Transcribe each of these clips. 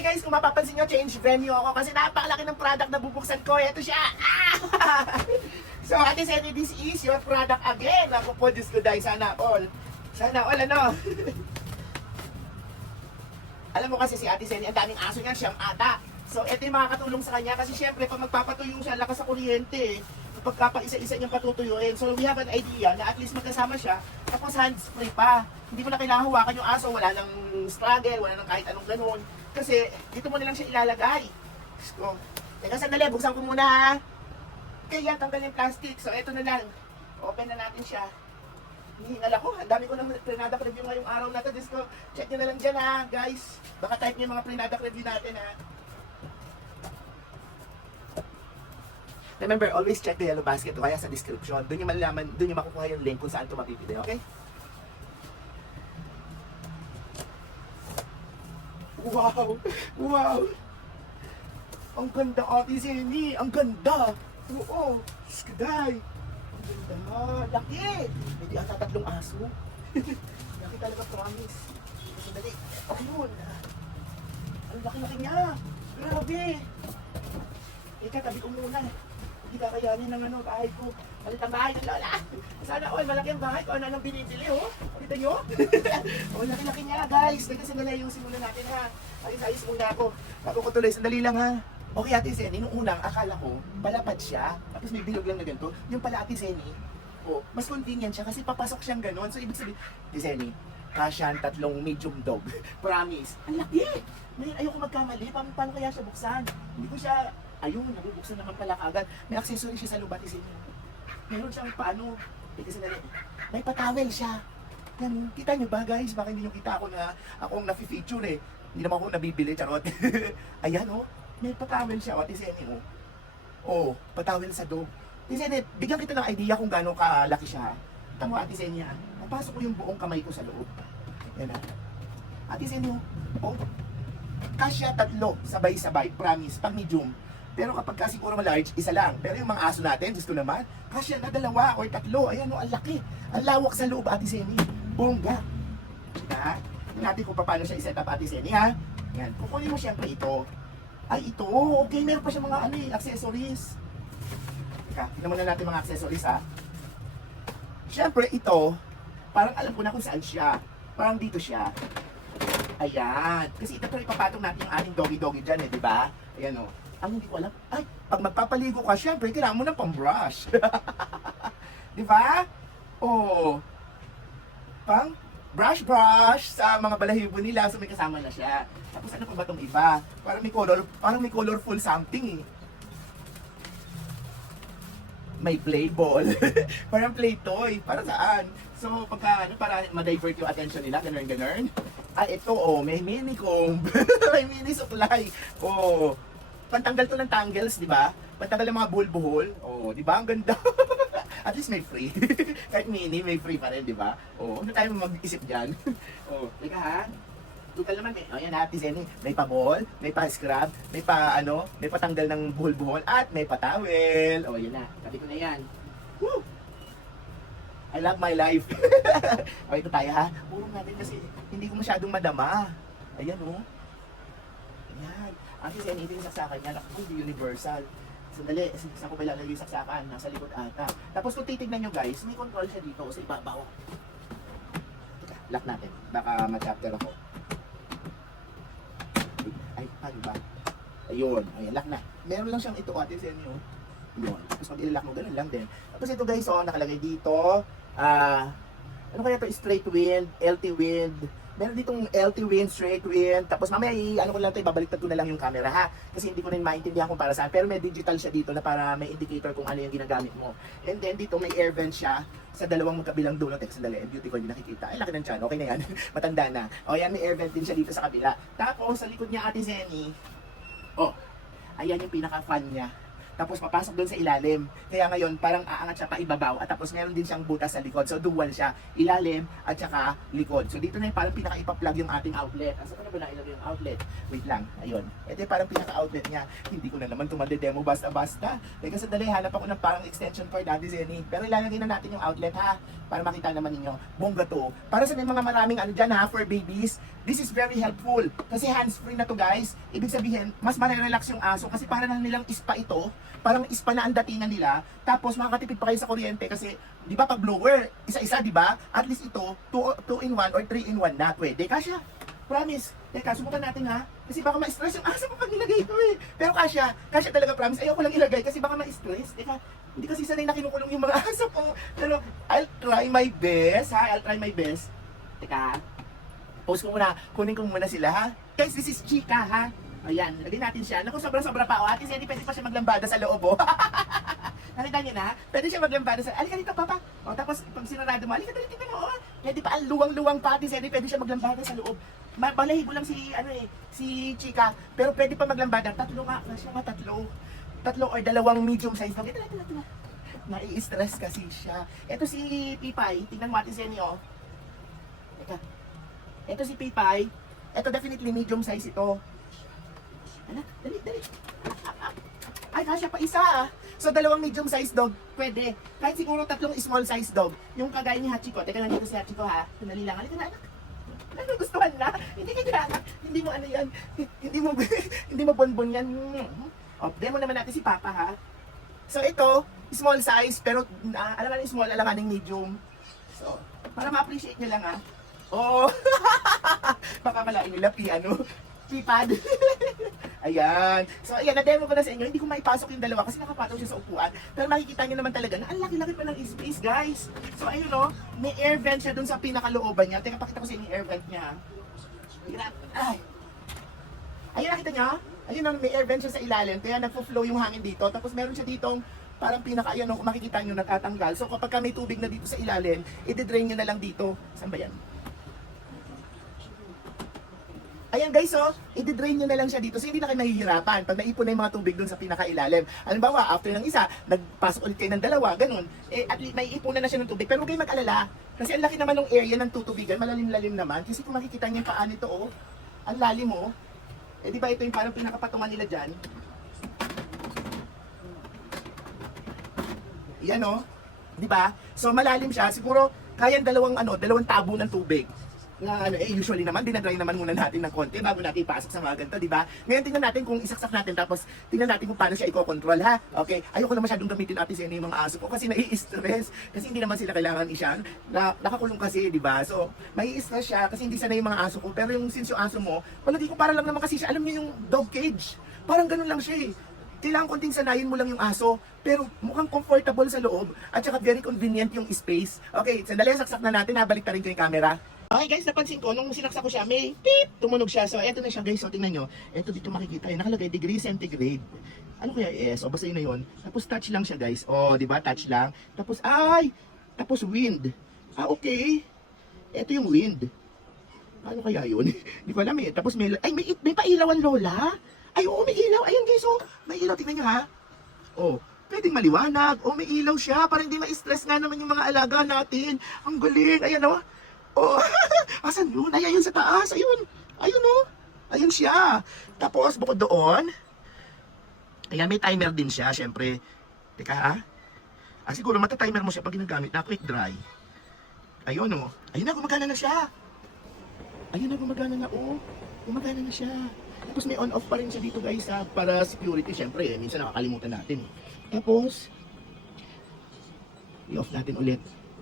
Okay guys, kung mapapansin nyo, change venue ako kasi napakalaki ng product na bubuksan ko. Ito siya. So, Ate Seni, this is your product again. Ako po, Diyos ko dahil sana all. Sana all, ano? Alam mo kasi si Ate Seni, ang daming aso niyan, siyang ata. So, ito yung makakatulong sa kanya kasi syempre, pag magpapatuyong siya, lakas sa kuryente, pagka isa-isa niyang patutuyuin. So, we have an idea na at least magkasama siya, tapos hands-free pa. Hindi mo na kailangan hawakan yung aso, wala nang struggle, wala nang kahit anong ganun. Kasi, dito mo na lang siya ilalagay. So, teka sandali, buksan ko muna ha. Kaya, tanggal yung plastic. So, ito na lang. Open na natin siya. Hihingal ako. Ang dami ko ng pre-product review ngayong araw na to. Disco, check nyo na lang dyan ha, guys. Baka type nyo yung mga pre-product review natin ha. Remember, always check the yellow basket o kaya sa description. Doon nyo malalaman, doon nyo makukuha yung link kung saan ito mapipili, okay? Wow! Wow! Ang ganda, Ate Seni! Ang ganda! Oo! Skaday! Ang ganda! Laki! Hindi ata tatlong aso. Laki talaga, promise. Sandali. Ayun! Ang laki-laki niya! Grabe! Ika, tabi ko muna. Hindi kakayanin ng bahay ko. Palit ang bahay ng lola. Sana all, malaki ang bahay ko. Ano nang binibili, oh? Pakita nyo? Oh, laki-laki niya, guys. Teka, sandali yung simula natin, ha? Ayos-ayos muna ako. Bago ko tuloy, sandali lang, ha? Okay, Ate Seni, nung unang akala ko, palapad siya, tapos may bilog lang na ganito. Yung pala, Ate Seni, oh, mas convenient siya kasi papasok siyang ganon. So, ibig sabihin, Ate Seni, kasyan tatlong medium dog. Promise. Ang laki! Ngayon, ayoko magkamali. Paano kaya siya buksan? Hindi ko siya, ayun, nabubuksan naman pala kagad. May accessory siya sa loob, Ate Seni. Meron siyang paano, kasi may patawel siya. Yan, kita niyo ba guys? Baka hindi niyo kita ako na akong nafi-feature eh. Hindi naman ako nabibili, charot. Ayan oh, may patawel siya, Ate Seni oh. Oh, patawel sa dog. Ate Seni, bigyan kita ng idea kung gaano kalaki siya. Tama Ate Seni ha. Napasok ko yung buong kamay ko sa loob. Yan na. Ate Seni oh, kasya tatlo, sabay-sabay, promise, pag medium. Pero kapag kasi siguro large, isa lang. Pero yung mga aso natin, gusto naman, kasya na dalawa or tatlo. Ayan o, ang laki. Ang lawak sa loob, Ate Seni. Bongga. Ha? Tingnan natin kung paano siya i-set up, Ate Seni, ha? Yan. Kukunin mo siyempre ito. Ay, ito. Okay, meron pa siya mga accessories. Teka, tingnan muna natin mga accessories, ha? Siyempre, ito, parang alam ko na kung saan siya. Parang dito siya. Ayan. Kasi ito ipapatong natin yung ating doggy-doggy dyan, di ba? Ayan o. Ang hindi ko alam, ay, pag magpapaligo ka, syempre, kailangan mo ng pang-brush. Di ba? Oh, pang brush sa mga balahibo nila, so may kasama na siya. Tapos ano pa ba itong iba? Parang may colorful something eh. May play ball. Parang play toy. Para saan? So, pagka, para ma-divert yung attention nila, ganun. Ah, ito, oh, may mini comb. May mini supply. Oh, pantanggal to ng tangles, di ba? Pantanggal ng mga buhol-buhol. Oh, di ba? Ang ganda. At least may free. Kahit mini, may free pa rin, di ba? Oh, ano tayo mag-isip dyan? Oh, teka ha. Tutal naman eh. Oh, yan Ate Seni. May pa-ball, may pa-scrub, may may patanggal ng buhol-buhol, at may patawel. Oh, yan na. Tabi ko na yan. Woo! I love my life. Okay, ito tayo ha. Puro natin kasi hindi ko masyadong madama. Ayan oh. Ayan. Ate Seni, ito yung saksakan niya. Naku, hindi universal. Sandali, saan ko ba ilalagay yung saksakan? Nasa likod ata. Tapos kung titignan nyo guys, may control siya dito sa ibabaw. Teka, lock natin. Baka ma-chapter ako. Ay, ano ba? Ayun, ayan, lock na. Meron lang siyang ito, Ate Seni, oh. Yun. Tapos pag ilalak mo, ganun lang din. Tapos ito guys, oh, nakalagay dito. Ano kaya ito? Straight wind, LT wind. Meron ditong LT wind, straight wind. Tapos mamaya, ano ko lang ito, ibabaliktad ko na lang yung camera ha. Kasi hindi ko rin maintindihan kung para saan. Pero may digital siya dito na para may indicator kung ano yung ginagamit mo. And then dito may air vent siya sa dalawang magkabilang dulo. Teka, sandali, beauty ko hindi nakikita. Ay, laki ng tiyan. Okay na yan. Matanda na. O yan, may air vent din siya dito sa kabila. Tapos sa likod niya, Ate Seni, oh, ayan yung pinaka-fan niya. tapos papasok doon sa ilalim. Kaya ngayon, parang aangat siya pa ibabaw, at tapos meron din siyang butas sa likod. So dual siya, ilalim at saka likod. So dito na yung parang pinaka-ipa-plug yung ating outlet. Asa ko na ba nailagay yung outlet? Wait lang, ayun. Ito yung parang pinaka-outlet niya. Hindi ko na naman tumade-demo basta-basta. Teka sandali, hanap ako ng parang extension cord, Ate Zenny. Pero ilalagay na natin yung outlet ha, para makita naman ninyo. Bongga to. Para sa mga maraming ano dyan ha, for babies, this is very helpful. Kasi hands-free na to guys. Ibig sabihin, mas marerelax yung aso kasi para na nilang ispa ito. Parang ispa na ang datingan nila. Tapos makakatipid pa kayo sa kuryente kasi, di ba pag blower, isa-isa di ba? At least ito, 2 in 1 or 3 in 1 na. Pwede kasya. Promise. Teka, subukan natin ha. Kasi baka ma-stress yung aso ko pag nilagay ito eh. Pero kasya talaga promise. Ayoko lang ilagay kasi baka ma-stress. Teka, hindi kasi sanay na kinukulong yung mga aso ko. Pero I'll try my best ha. I'll try my best. Teka, post ko muna. Kunin ko muna sila ha. Guys, this is Chika ha. Ayan, lagyan natin siya. Naku, sobra-sobra pa. O, Ate Zenny, pwede pa siya maglambada sa loob. Nakita niyo na? Pwede siya maglambada sa... Alika dito, Papa. O, tapos, pag sinarado mo, alika dito, tingnan mo. Pwede pa, ang luwang-luwang pa, Ate Zenny, pwede siya maglambada sa loob. Balahibo lang si, si Chika. Pero pwede pa maglambada. Tatlo nga, siya nga, tatlo or dalawang medium size. Ito. Nai-stress kasi siya. Ito si Pipay. Tingnan mo, Ate Zenny, o. Teka. Ito si Pipay. Ito definitely medium size ito. Anak, dali. Ay, kasya pa isa ah. So, dalawang medium size dog, pwede. Kahit siguro 3 small size dog. Yung kagaya ni Hachiko. Teka, nandito si Hachiko ha. Sandali lang. Halika na, anak. Ano, gustuhan na? Hindi ka kailangan. Hindi mo ano yan. Hindi mo bonbon yan. O, demo naman natin si Papa ha. So, ito, small size. Pero, alanganing small, alanganing medium. So, para ma-appreciate nyo lang ha. Oh, baka kalain nila Pipad. Ayan. So, ayan, na-demo ko na sa inyo. Hindi ko maipasok yung dalawa kasi nakapataw siya sa upuan. Pero makikita nyo naman talaga na ang laki-laki pa ng space, guys. So, ayun o, may air vent siya dun sa pinakalooban niya. Teka, pakita ko sa inyo yung air vent niya. Ay. Ayun, nakita nyo? Ayun o, may air vent siya sa ilalim. Kaya nagpo-flow yung hangin dito. Tapos meron siya ditong parang pinaka, ayan o, kung makikita nyo, natatanggal. So, kapag may tubig na dito sa ilalim, i-drain nyo na lang dito. Saan ba yan? Ayan guys, so, i-drain nyo na lang siya dito so hindi na kayo nahihirapan pag naipon na yung mga tubig dun sa pinakailalim. Halimbawa, after ng isa, nagpasok ulit kayo ng dalawa, ganun, at least may ipunan na siya ng tubig. Pero huwag kayo mag-alala, kasi ang laki naman ng area ng tutubigan, malalim-lalim naman. Kasi kung makikita niyo yung paa nito, oh, ang lalim mo, di ba ito yung parang pinakapatungan nila dyan? Yan oh, di ba? So malalim siya, siguro kayang dalawang tabo ng tubig. Na usually naman, dinadry naman muna natin ng konti bago natin ipasok sa mga ganito, di ba? Ngayon tingnan natin kung isaksak natin tapos tingnan natin kung paano siya i-control ha. Okay? Ayoko na masyadong gamitin natin sa yung mga aso ko kasi nai-stress. Kasi hindi naman sila kailangan isyan. Nakakulong kasi, di ba? So, mai-stress siya kasi hindi sanay yung mga aso ko. Pero yung since yung aso mo, palagi ko para lang naman kasi siya, alam niyo yung dog cage. Parang ganun lang siya eh. Kailangan konting sanayin mo lang yung aso, pero mukhang comfortable sa loob at saka very convenient yung space. Okay, sandali, saksak na natin, nabalik na rin ko yung camera. Okay guys, napansin ko, nung sinaksak ko siya, may beep, tumunog siya. So, eto na siya guys, so tingnan nyo. Eto dito makikita, yung nakalagay, degree centigrade. Ano kaya is? O, basta yun na yun. Tapos touch lang siya guys. O, di ba? Touch lang. Tapos, tapos wind. Okay. Eto yung wind. Ano kaya yun? Di ko alam eh. Tapos may pailaw ang lola. Ay, oo, may ilaw. Ayun guys, oh. May ilaw, tingnan nyo ha. Oh, pwedeng maliwanag. Oh, may ilaw siya. Para hindi ma-stress nga naman yung mga alaga natin. Ang galing. Ayan oh. Oh, asan yun? Ay, ayun sa taas. Ayun. Ayun oh. Ayun siya. Tapos, bukod doon, ayan, may timer din siya, syempre. Teka ha. Siguro matatimer mo siya pag ginagamit na quick dry. Ayun oh. Ayun na, gumagana na siya. Ayun na, gumagana na oh. Gumagana na siya. Tapos may on-off pa rin siya dito guys ha, para security syempre. Minsan nakakalimutan natin. Tapos, i-off natin ulit.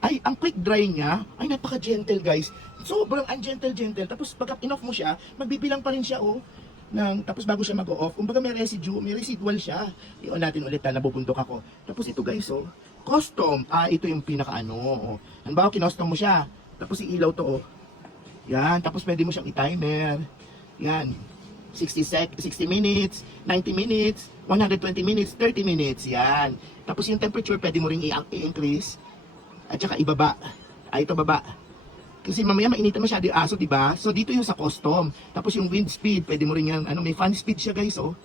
Ay, ang quick dry niya, ay napaka-gentle guys. Sobrang ungentle-gentle. Tapos pag in-off mo siya, magbibilang pa rin siya oh. Tapos bago siya mag-off, kumbaga may residual siya. I-on natin ulit na nabubundok ako. Tapos ito guys oh, custom. Ito yung pinaka-ano. Oh. Halimbawa, kinostom mo siya. Tapos i-ilaw to oh. Yan, tapos pwede mo siyang i-timer. Yan. 60 minutes, 90 minutes, 120 minutes, 30 minutes. Yan. Tapos yung temperature, pwede mo ring i-increase. At saka ibaba. Ito baba. Kasi mamaya mainitan masyado yung aso, diba? So dito yung sa custom. Tapos yung wind speed, pwede mo rin yan, may fan speed siya guys, oh.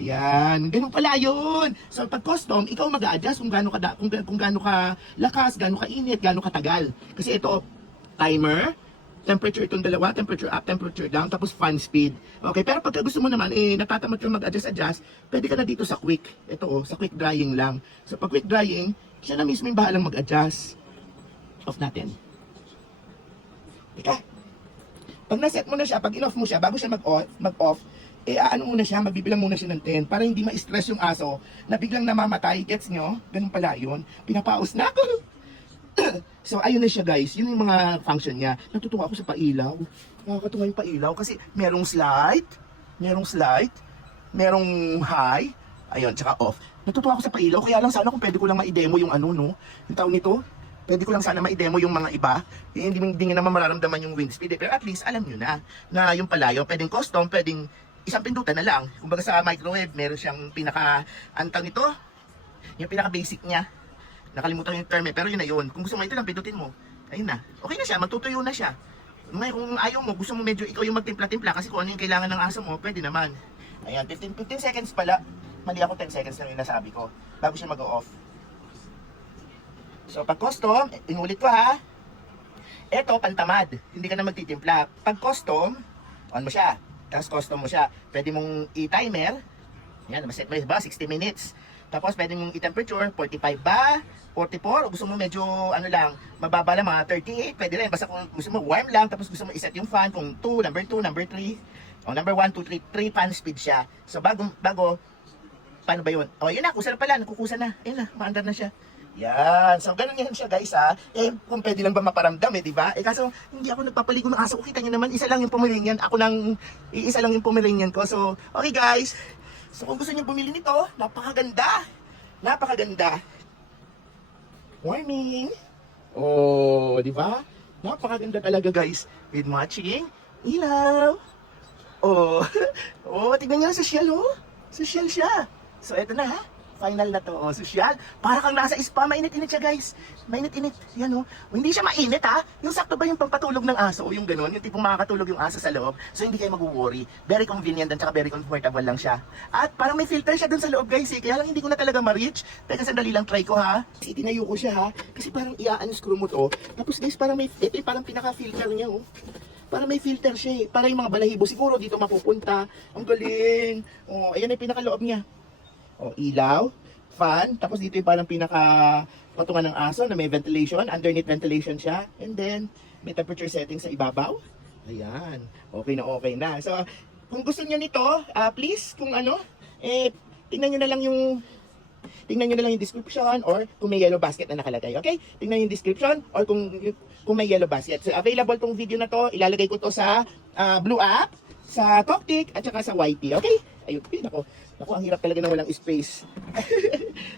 Ayan, ganun pala yun. So pag custom, ikaw mag-a-adjust kung gaano kung gaano ka lakas, gaano ka init, gaano katagal. Kasi ito, timer, temperature itong dalawa, temperature up, temperature down, tapos fan speed. Okay, pero pag gusto mo naman, natatamad yung mag-adjust, pwede ka na dito sa quick. Ito sa quick drying lang. So pag quick drying, siya na mismo yung bahalang mag-adjust. Off natin. Teka. Pag naset mo na siya, pag in-off mo siya, bago siya mag-off, ano muna siya, magbibilang muna siya ng 10 para hindi ma-stress yung aso na biglang namamatay. Gets nyo? Ganun pala yun. Pinapaus na ako. So, ayun na siya guys. Yun yung mga function niya. Natutuwa ako sa pailaw. Nakakatuwa yung pailaw kasi merong slide, merong high, ayun, tsaka off. Natutuwa ako sa pailaw. Kaya lang sana kung pwede ko lang ma-demo yung ano, no? Yung tawag nito. Pwede ko lang sana ma-demo yung mga iba. Hindi nga naman mararamdaman yung wind speed. Pero at least alam nyo na yung palayo. Pwedeng custom, pwedeng isang pindutan na lang. Kumbaga sa microwave, meron siyang antang nito, yung pinaka-basic niya. Nakalimutan yung term pero yun na yun. Kung gusto mo ito lang, pindutin mo. Ayun na. Okay na siya, magtutuyo na siya. Ngayon, kung ayaw mo, gusto mo medyo ikaw yung magtimpla-timpla kasi kung ano yung kailangan ng aso mo, pwede naman. Ayan, 15 seconds pala. Mali ako, 10 seconds lang yung nasabi ko. Bago siya mag-off. So, pag custom, inulit ko ha. Ito, pantamad. Hindi ka na magtitimpla. Pag custom, on mo siya. Tapos custom mo siya. Pwede mong i-timer. Yan, maset mo ba? 60 minutes. Tapos pwede mong i-temperature. 45 ba? 44? O gusto mo medyo, mababa lang, mga 38. Pwede rin. Basta kung gusto mo warm lang. Tapos gusto mo iset yung fan. Kung 2, number 2, number 3. O number 1, 2, 3. 3 fan speed siya. So bago, paano ba yun? O yun na, kusa na pala. Nakukusa na. Ayun na, maandar na siya. Yan. So, ganun yan siya guys ha. Kung pwede lang ba maparamdam di ba? Kaso, hindi ako nagpapaligo ng aso ko. Kita nyo naman, isa lang yung Pomeranian. Iisa lang yung Pomeranian ko. So, okay guys. So, kung gusto nyo bumili nito, napakaganda. Napakaganda. Warming. Oh, di ba? Napakaganda talaga guys. With matching ilaw. Oh, oh, tignan nyo, social oh. Social siya. So, eto na ha. Final na to, social. Para kang nasa spa, mainit-init siya guys. Mainit-init, yan oh. Hindi siya mainit ha. Yung sakto ba yung pampatulog ng aso o yung ganun, yung tipong makakatulog yung aso sa loob. So hindi kayo mag-worry. Very convenient and saka very comfortable lang siya. At parang may filter siya dun sa loob guys kaya lang hindi ko na talaga ma-reach. Teka sandali lang, try ko ha. Kasi tinayo ko siya ha. Kasi parang i-unscrew mo to. Tapos guys, parang ito yung parang pinaka-filter niya oh. Para may filter siya para yung mga balahibo siguro dito mapupunta. Ang galing. Oh, ayan yung pinaka-loob niya. O, ilaw, fan, tapos dito yung parang pinaka-patungan ng aso na may ventilation, underneath ventilation siya, and then may temperature setting sa ibabaw. Ayan, okay na. So, kung gusto niyo nito, please, kung tingnan niyo na lang yung description or kung may yellow basket na nakalagay, okay? Tingnan yung description or kung may yellow basket. So, available tong video na to, ilalagay ko to sa Blue App, sa Toktik, at saka sa YT, okay? Ayun, Naku, ang hirap talaga na walang space.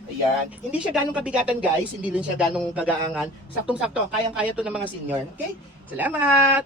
Ayan. Hindi siya ganong kabigatan guys. Hindi rin siya ganong kagaangan. Saktong-sakto. Kayang-kaya to ng mga senior. Okay? Salamat!